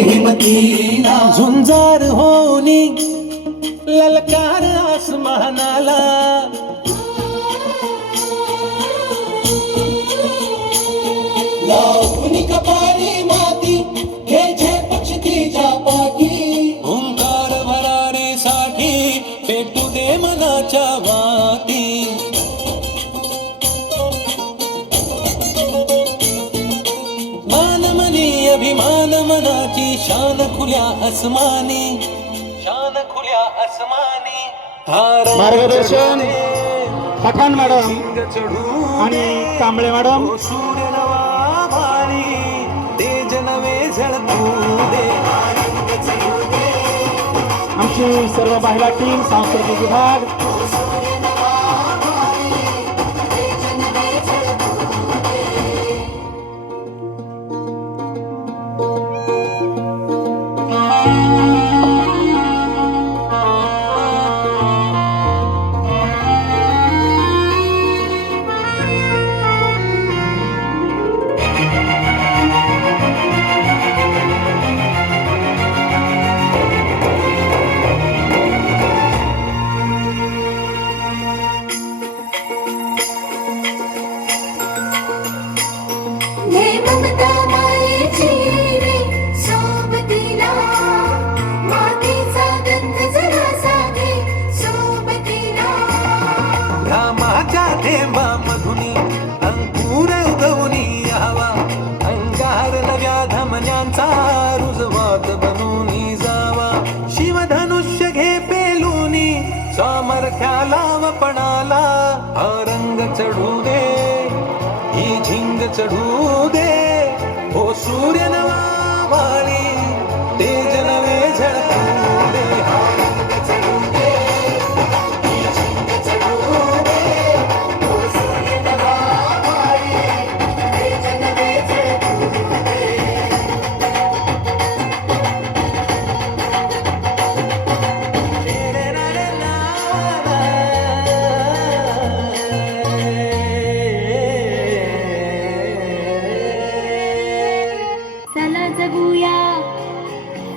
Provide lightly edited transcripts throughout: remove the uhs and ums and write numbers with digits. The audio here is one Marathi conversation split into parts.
हिमतीला झुंजार होनी ललकार आसमानाला लावून कपाळी माती घे पक्षतीच्या पाठी ओंकार भरारीसाठी पेटू दे मनाच्या वाती मानमनी अभिमान मनाची शान खुल्या आसमानी शान खुल्या आसमानी मार्गदर्शन पठाण मॅडम आणि कांबळे मॅडम. सूर्य नवा भारी तेज नवे झळकू दे आमची सर्व महिला टीम सांस्कृतिक विभाग थेंबा मधुनी अंकुर उगवनी यावा अंगार नव्या धमन्यांचा रुजवात बनूनी जावा शिवधनुष्य घे पेलूनी सामर्थ्याला वपणाला हा रंग चढू दे ही झिंग चढू दे ओ सूर्य नवा वाली तेज नवे झळकू दे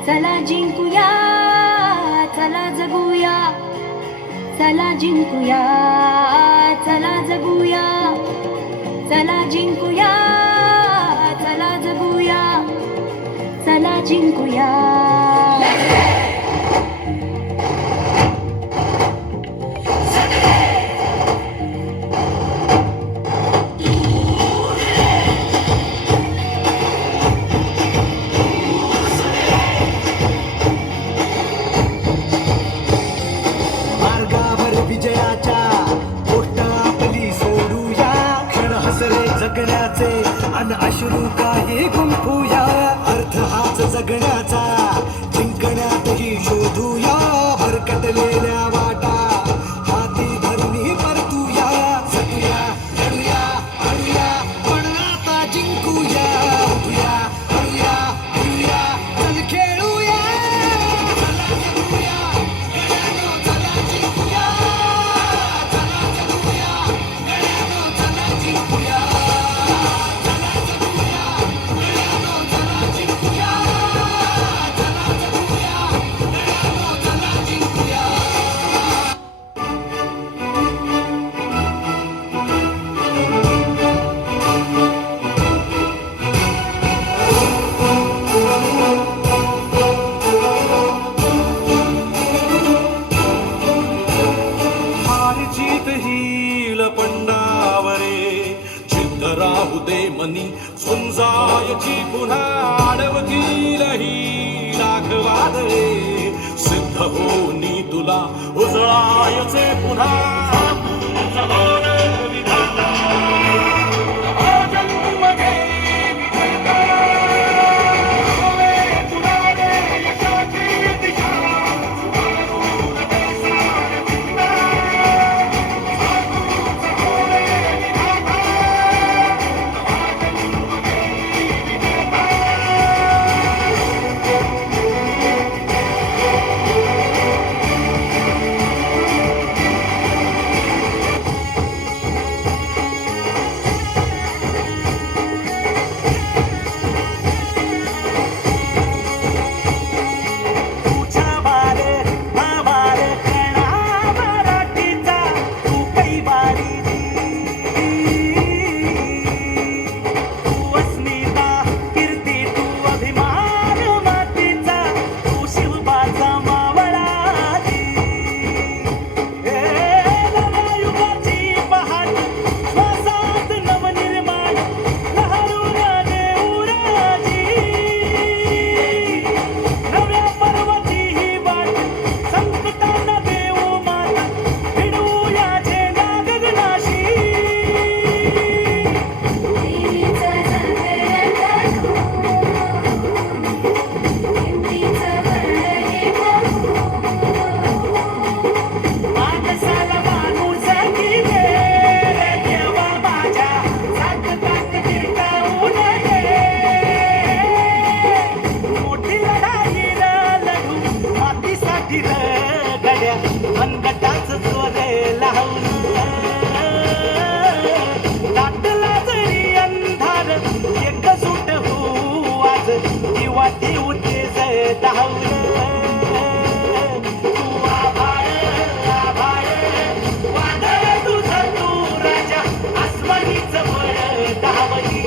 चला जिंकूया चला जगूया चला जिंकूया चला जगूया चला जिंकूया चला जगूया चला जिंकूया. जगण्याचे अन अश्रू काही गुंफूया अर्थ हाच जगण्याचा जिंकण्यातही शोधूया भरकटलेल्या वाटा हाती धरुनी परतूया जगूया लढूया हळूया पण आता जिंकूया उठूया हळूया फिरूया चल खेळूया चला जगूया गड्यानो चला जिंकूया चला जगूया गड्यानो चला जिंकूया. राहू दे मनी समजायची पुन्हा आडवतील ही राघवादळे सिद्ध होनी तुला उजळायचे पुन्हा वाटी उठेच धावलं तू आभाळ आभाळ वादळ तुझं तू राजा आसमानीच बळ धावली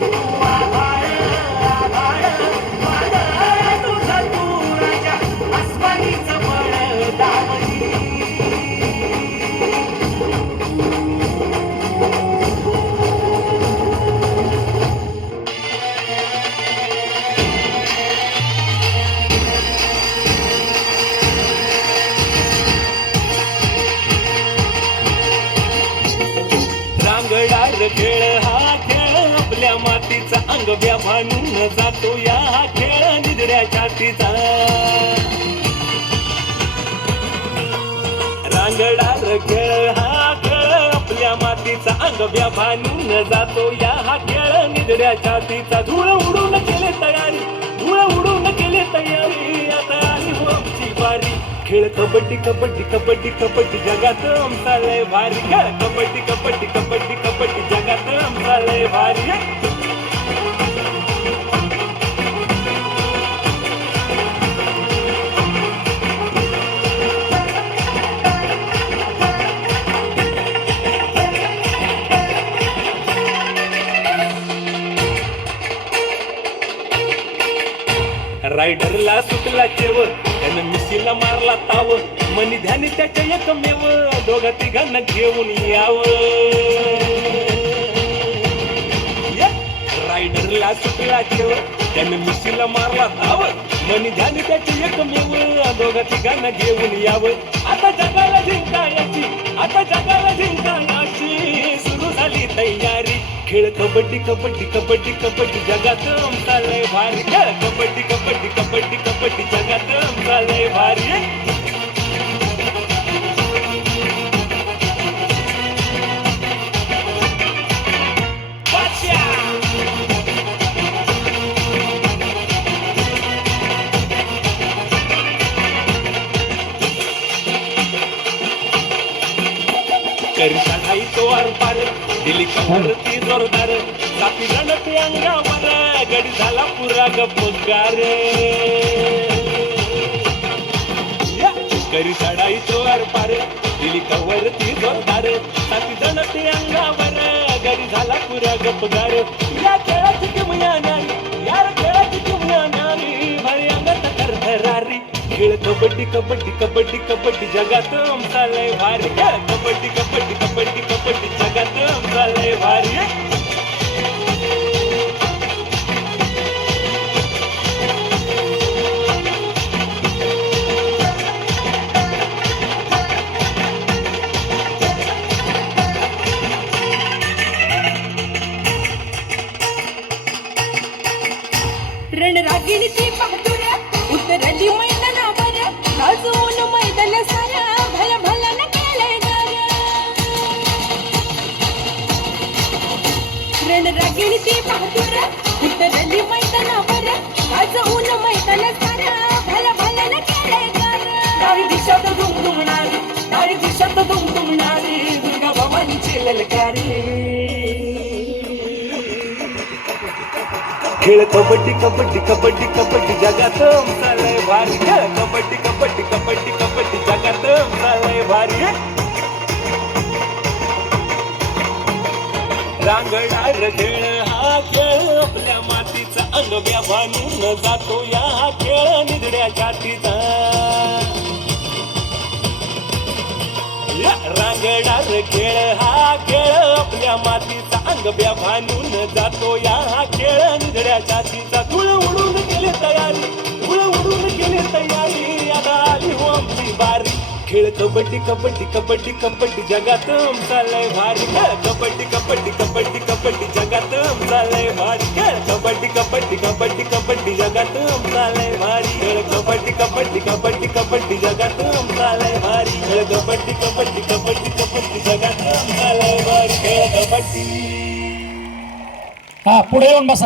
तू आभाळ आभाळ वादळ तुझं तू राजा आसमानीच बळ धावली रांगडार खेळ हा खेळ आपल्या मातीचा अंग व्याभानून जातो या हा खेळ निधड्या छातीचा रांगडार खेळ हा खेळ आपल्या मातीचा अंग व्याभानून जातो या हा खेळ निधड्या छातीचा धूळ उडून केले तयारी आता आली हो आमची बारी खेळ कबड्डी कबड्डी कबड्डी कबड्डी जगात आमचा लय भारी खेळ कबड्डी कबड्डी कबड्डी कबड्डी जगात आमचा लय भारी रायडरला सुटला चेव त्यानं मिशीला मारला ताव मनी ध्यानी त्याच्या एकमेव दोघा तिघांना घेऊन यावं रायडरला सुटला चेव त्यानं मिशीला मारला ताव मनी ध्यानी त्याच्या एकमेव दोघा तिघांना घेऊन यावं आता जगाला जिंकायची सुरू झाली तयारी खेळ कबड्डी कबड्डी कबड्डी कबड्डी जगात आमचा लय भारी खेळ कबड्डी कबड्डी कबड्डी कबड्डी जगात आमचा लय भारी करिता नाही तो आरपार दिली कमरती जोरदार साथी रणते अंगावर गडी झाला पुरा गपगार करी चढाई तो आरपार दिली कवरती जोरदार साथी रणते अंगावर गडी झाला पुरा गपगार या खेळाची किमया नाही यार खेळाची किमया नाही भरी अंगात थरथरारी खेळ कबड्डी कबड्डी कबड्डी कबड्डी जगात आमचा लय भारी खेळ कबड्डी कबड्डी कबड्डी कबड्डी जगात आमचा लय भारी रणरागिणीची बहादुर उतरली मैदानावर गाजवून मैदान साऱ्या भल्या भल्यानं केलंय रणरागिणीची बहादुर उतरली मैदानावर गाजवून मैदान साऱ्या भल्या भल्यानं केलंय दारी दिशात दुमदुमणारी दुर्गा भवानीची ललकारी खेळ कबड्डी कबड्डी कबड्डी कबड्डी जगात आमचा लय भारी खेळ कबड्डी कबड्डी कबड्डी कबड्डी जगात आमचा लय भारी रांगडार खेळ हा खेळ आपल्या मातीचा अंग व्याभानून जातो या हा खेळ निधड्या छातीचा रांगडार खेळ हा खेळ आपल्या मातीचा अंग व्याभानून जातो या हा खेळ निधड्या छातीचा धूळ उडून केली तयारी आता आली हो आमची बारी खेळ कबड्डी कबड्डी कबड्डी कबड्डी जगात आमचा लय भारी खेळ कबड्डी कबड्डी कबड्डी कबड्डी जगात आमचा लय भारी खेळ कबड्डी कबड्डी कबड्डी कबड्डी जगात आमचा लय भारी खेळ कबड्डी कबड्डी कबड्डी कबड्डी जगात आमचा लय भारी खेळ कबड्डी कबड्डी कबड्डी कबड्डी जगात आमचा लय भारी खेळ कबड्डी हा पुढे येऊन बसा.